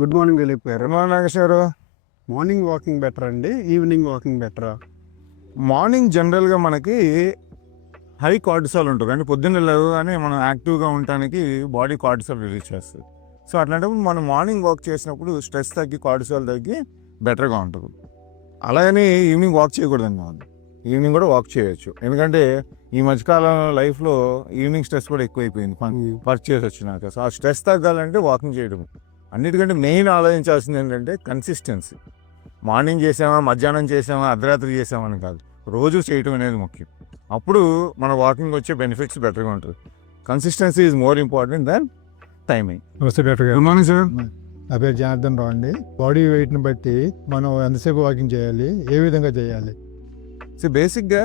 Good morning Dilip గారు. నాగేష్ గారు, morning walking better అండి, ఈవినింగ్ వాకింగ్ బెటరా? మార్నింగ్ జనరల్గా మనకి హై కార్టిసాల్ ఉంటుంది అంటే పొద్దున్న లేవగానే మనం యాక్టివ్గా ఉండటానికి బాడీ కార్టిసాల్ రిలీజ్ చేస్తుంది. సో అట్లాంటప్పుడు మనం మార్నింగ్ వాక్ చేసినప్పుడు స్ట్రెస్ తగ్గి కార్టిసాల్ తగ్గి బెటర్గా ఉంటుంది. అలాగని ఈవినింగ్ వాక్ చేయకూడదండి. మనం ఈవినింగ్ కూడా వాక్ చేయొచ్చు, ఎందుకంటే ఈ మధ్యకాలం లైఫ్లో ఈవినింగ్ స్ట్రెస్ కూడా ఎక్కువైపోయింది వర్క్ చేసి వచ్చినాక. సో ఆ స్ట్రెస్ తగ్గాలంటే వాకింగ్ చేయడం. అన్నిటికంటే మెయిన్ ఆలోచించాల్సింది ఏంటంటే కన్సిస్టెన్సీ. మార్నింగ్ చేసామా, మధ్యాహ్నం చేసామా, అర్ధరాత్రి చేసామని కాదు, రోజు చేయటం అనేది ముఖ్యం. అప్పుడు మన వాకింగ్ వచ్చే బెనిఫిట్స్ బెటర్గా ఉంటుంది. Consistency is more important than timing. నమస్తే డాక్టర్ గారు. Good morning sir. నా పేరు జనార్దన్ రావు అండి. బాడీ వెయిట్ని బట్టి మనం ఎంతసేపు వాకింగ్ చేయాలి, ఏ విధంగా చేయాలి? సో బేసిక్గా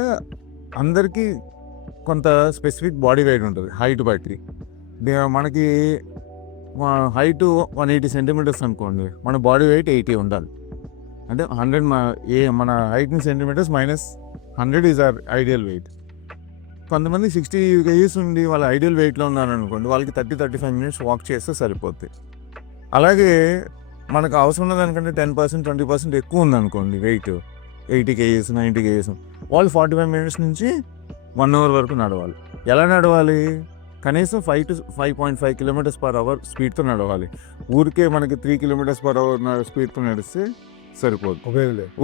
అందరికీ కొంత స్పెసిఫిక్ బాడీ వెయిట్ ఉంటుంది హైట్ బట్టి. మనకి హైట్ 180 సెంటీమీటర్స్ అనుకోండి, మన బాడీ వెయిట్ 80 ఉండాలి. అంటే 100 మన height centimetres minus 100 is our ideal weight. కొంతమంది 60 kgs ఉండి వాళ్ళ ఐడియల్ వెయిట్లో ఉన్నారనుకోండి, వాళ్ళకి 30-35 మినిట్స్ వాక్ చేస్తే సరిపోద్ది. అలాగే మనకు అవసరం ఉన్న దానికంటే 10%, 20% ఎక్కువ ఉందనుకోండి వెయిట్, 80 kgs, 90 kgs, వాళ్ళు 45 మినిట్స్ నుంచి 1 hour వరకు నడవాలి. ఎలా నడవాలి? కనీసం 5 to 5.5 km/h స్పీడ్తో నడవాలి. ఊరికే మనకి 3 km/h స్పీడ్తో నడిస్తే సరిపోదు,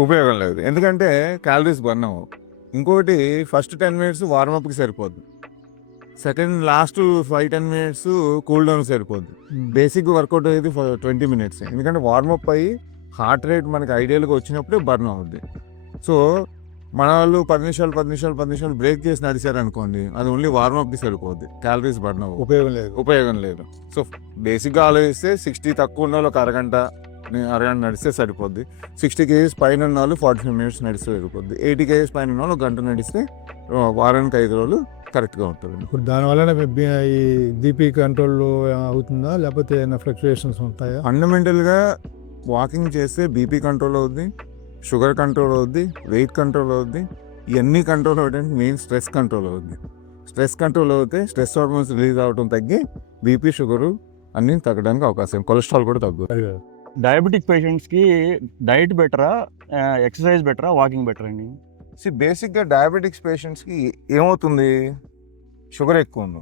ఉపయోగం లేదు. ఎందుకంటే క్యాలరీస్ బర్న్ అవ్వవు. ఇంకొకటి, ఫస్ట్ 10 minutes వార్మప్కి సరిపోద్ది. లాస్ట్ 5-10 minutes కూల్ డౌన్ సరిపోద్ది. బేసిక్ వర్కౌట్ అయ్యేది 20 minutes, ఎందుకంటే వార్మప్ అయ్యి హార్ట్ రేట్ మనకి ఐడియల్గా వచ్చినప్పుడే బర్న్ అవుద్ది. సో మన వాళ్ళు 10 నిమిషాలు బ్రేక్ చేసి నడిచారు అనుకోండి, అది ఓన్లీ వార్మప్కి సరిపోద్ది, క్యాలరీస్ బర్న్ అవ్వవు, ఉపయోగం లేదు. సో బేసిక్గా ఆలోచిస్తే 60 తక్కువ ఉన్న వాళ్ళు ఒక అరగంట నడిస్తే సరిపోద్ది. 60 kgs పైన ఉన్న వాళ్ళు 45 minutes నడిస్తే సరిపోద్ది. 80 kgs పైన ఉన్న వాళ్ళు ఒక గంట నడిస్తే వారానికి 5 రోజులు కరెక్ట్గా ఉంటుంది. ఇప్పుడు దానివల్ల ఈ బీపీ కంట్రోల్ అవుతుందా, లేకపోతే ఏమైనా ఫ్లక్చుయేషన్స్ ఉంటాయా? ఫండమెంటల్గా వాకింగ్ చేస్తే బీపీ కంట్రోల్ అవుద్ది, షుగర్ కంట్రోల్ అవుద్ది, వెయిట్ కంట్రోల్ అవుద్ది. ఇవన్నీ కంట్రోల్ అవ్వడానికి మెయిన్ స్ట్రెస్ కంట్రోల్ అవుద్ది. స్ట్రెస్ కంట్రోల్ అవుతే స్ట్రెస్ హార్మోన్స్ రిలీజ్ అవ్వడం తగ్గి బీపీ, షుగరు అన్నీ తగ్గడానికి అవకాశం, కొలెస్ట్రాల్ కూడా తగ్గుతుంది. డయాబెటిక్ పేషెంట్స్కి డైట్ బెటరా, ఎక్సర్సైజ్ బెటరా, వాకింగ్ బెటర్ అండి? బేసిక్గా డయాబెటిక్స్ పేషెంట్స్కి ఏమవుతుంది, షుగర్ ఎక్కువ ఉంది.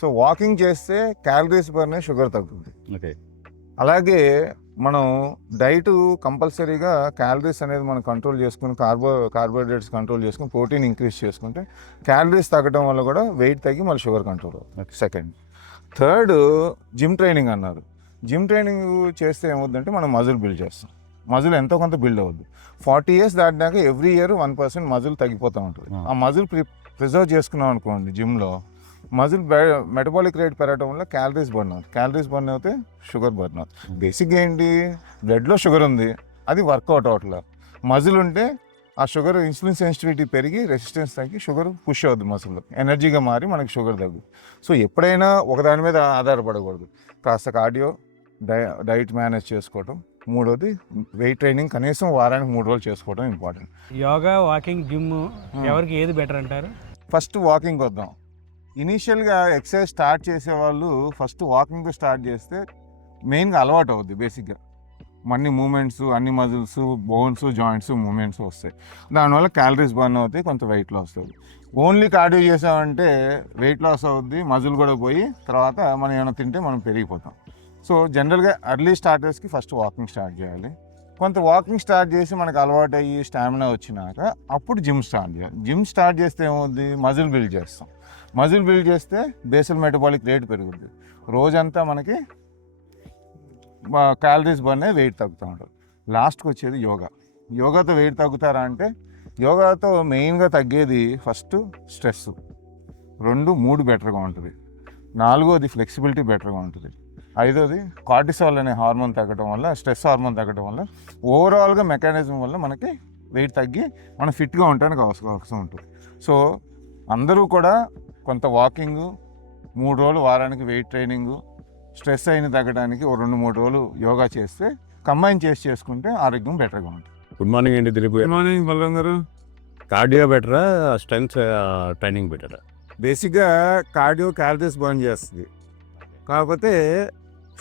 సో వాకింగ్ చేస్తే క్యాలరీస్ బర్న్, షుగర్ తగ్గుతుంది. ఓకే. అలాగే మనం డైట్ కంపల్సరీగా క్యాలరీస్ అనేది మనం కంట్రోల్ చేసుకుని, కార్బోహైడ్రేట్స్ కంట్రోల్ చేసుకుని, ప్రోటీన్ ఇంక్రీజ్ చేసుకుంటే క్యాలరీస్ తగ్గడం వల్ల కూడా వెయిట్ తగ్గి మళ్ళీ షుగర్ కంట్రోల్ అవుతుంది. సెకండ్. థర్డ్, జిమ్ ట్రైనింగ్ అన్నారు. జిమ్ ట్రైనింగ్ చేస్తే ఏమవుతుందంటే మనం మజిల్ బిల్డ్ చేస్తాం. మజిల్ ఎంతో కొంత బిల్డ్ అవుద్ది. 40 years దాటినాక ఎవ్రీ ఇయర్ 1% మజిల్ తగ్గిపోతూ ఉంటుంది. ఆ మజిల్ ప్రిజర్వ్ చేసుకున్నాం అనుకోండి, జిమ్లో మజిల్ మెటబాలిక్ రేట్ పెరగడం వల్ల క్యాలరీస్ బర్న్ అవుతుంది. క్యాలరీస్ బర్న్ అవుతే షుగర్ బర్న్ అవుతుంది. బేసిక్గా ఏంటి, బ్లడ్లో షుగర్ ఉంది, అది వర్కౌట్ అవట్లా. మజిల్ ఉంటే ఆ షుగర్ ఇన్సులిన్ సెన్సిటివిటీ పెరిగి రెసిస్టెన్స్ తగ్గి షుగర్ పుష్ అవుతుంది, మజిల్లో ఎనర్జీగా మారి మనకి షుగర్ తగ్గు. సో ఎప్పుడైనా ఒకదాని మీద ఆధారపడకూడదు. కాస్త కార్డియో, డైట్ మేనేజ్ చేసుకోవటం. మూడోది వెయిట్ ట్రైనింగ్ కనీసం వారానికి 3 రోజులు చేసుకోవడం ఇంపార్టెంట్. యోగా, వాకింగ్, జిమ్ ఎవరికి ఏది బెటర్ అంటారు? ఫస్ట్ వాకింగ్ వద్దాం. ఇనీషియల్గా ఎక్సర్సైజ్ స్టార్ట్ చేసేవాళ్ళు ఫస్ట్ వాకింగ్తో స్టార్ట్ చేస్తే మెయిన్గా అలవాటు అవుద్ది. బేసిక్గా అన్ని మూమెంట్స్, అన్ని మజిల్స్, బోన్స్, జాయింట్స్ మూమెంట్స్ వస్తాయి. దానివల్ల క్యాలరీస్ బర్న్ అవుతాయి, కొంత వెయిట్ లాస్ అవుతుంది. ఓన్లీ కార్డియో చేసామంటే వెయిట్ లాస్ అవుద్ది, మజిల్ కూడా పోయి తర్వాత మనం ఏమైనా తింటే మనం పెరిగిపోతాం. సో జనరల్గా ఎర్లీ స్టార్టర్స్కి ఫస్ట్ వాకింగ్ స్టార్ట్ చేయాలి. కొంత వాకింగ్ స్టార్ట్ చేసి మనకు అలవాటు అయ్యి స్టామినా వచ్చినాక అప్పుడు జిమ్ స్టార్ట్ చేయాలి. జిమ్ స్టార్ట్ చేస్తే ఏమవుద్ది, మజిల్ బిల్డ్ చేస్తాం. మజిల్ బిల్డ్ చేస్తే బేసల్ మెటబాలిక్ రేట్ పెరుగుద్ది. రోజంతా మనకి క్యాలరీస్ బర్న్ అయ్యి వెయిట్ తగ్గుతూ ఉంటుంది. లాస్ట్కి వచ్చేది యోగా. యోగాతో వెయిట్ తగ్గుతారా అంటే, యోగాతో మెయిన్గా తగ్గేది ఫస్ట్ స్ట్రెస్, 2, 3 బెటర్గా ఉంటుంది. 4వది ఫ్లెక్సిబిలిటీ బెటర్గా ఉంటుంది. 5వది కార్టిసాల్ అనే హార్మోన్ తగ్గడం వల్ల, స్ట్రెస్ హార్మోన్ తగ్గడం వల్ల ఓవరాల్గా మెకానిజం వల్ల మనకి వెయిట్ తగ్గి మనం ఫిట్గా ఉండడానికి అవసరం ఉంటుంది. సో అందరూ కూడా కొంత వాకింగు, 3 రోజులు వారానికి వెయిట్ ట్రైనింగు, స్ట్రెస్ అయిన తగ్గడానికి 2-3 రోజులు యోగా చేస్తే కంబైన్ చేసుకుంటే ఆరోగ్యం బెటర్గా ఉంటుంది. గుడ్ మార్నింగ్ అండి దిలీప్ గారు. గుడ్ మార్నింగ్ బలరాం గారు. కార్డియో బెటరా, స్ట్రెంత్ ట్రైనింగ్ బెటరా? బేసిక్గా కార్డియో క్యాలరీస్ బర్న్ చేస్తుంది, కాకపోతే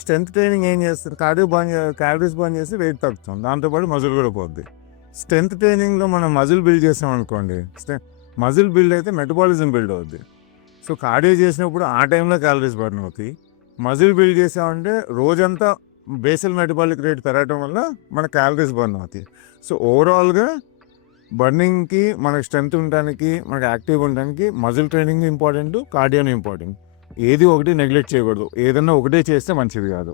స్ట్రెంత్ ట్రైనింగ్ ఏం చేస్తారు, కార్డియో క్యాలరీస్ బర్న్ చేసి వెయిట్ తగ్గుతాం, దాంతోపాటు మజిల్ కూడా పోద్ది. స్ట్రెంత్ ట్రైనింగ్లో మనం మజిల్ బిల్డ్ చేసాం అనుకోండి, మజిల్ బిల్డ్ అయితే మెటబాలిజం బిల్డ్ అవుద్ది. సో కార్డియో చేసినప్పుడు ఆ టైంలో క్యాలరీస్ బర్న్ అవుతాయి. మజిల్ బిల్డ్ చేసామంటే రోజంతా బేసల్ మెటబాలిక్ రేట్ పెరగడం వల్ల మన క్యాలరీస్ బర్న్ అవుతాయి. సో ఓవరాల్గా బర్నింగ్కి, మనకి స్ట్రెంత్ ఉండడానికి, మనకి యాక్టివ్గా ఉండడానికి మజిల్ ట్రైనింగ్ ఇంపార్టెంట్, కార్డియోని ఇంపార్టెంట్. ఏది ఒకటి నెగ్లెక్ట్ చేయకూడదు, ఏదన్నా ఒకటే చేస్తే మంచిది కాదు.